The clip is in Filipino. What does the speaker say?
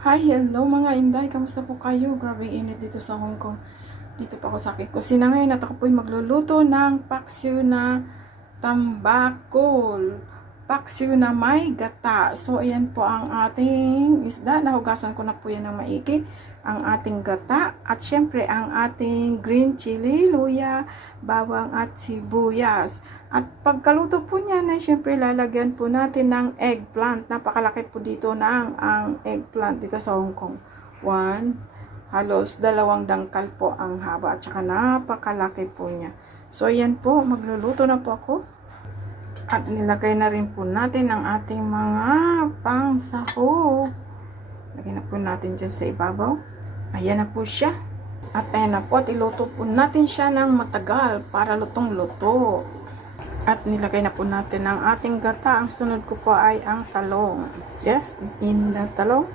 Hi, hello mga Inday. Kamusta po kayo? Grabe init dito sa Hong Kong. Dito pa ako sa aking kusina ngayon at ako po'y magluluto ng paksiw na tambakol. Paksiw na may gata. So, ayan po ang ating isda. Nahugasan ko na po yan ng maigi. Ang ating gata. At syempre, ang ating green chili, luya, bawang at sibuyas. At pagkaluto po niya na syempre lalagyan po natin ng eggplant. Napakalaki po dito ng ang eggplant dito sa Hong Kong. Halos 2 dangkal po ang haba at saka napakalaki po niya. So ayan po, magluluto na po ako. At nilagay na rin po natin ang ating mga pangsahog. Lagyan na po natin dyan sa ibabaw. Ayan na po siya. At ayan na po, at iluto po natin siya ng matagal para lutong-luto. At nilagay na po natin ang ating gata. Ang sunod ko po ay ang talong. Yes, in the talong.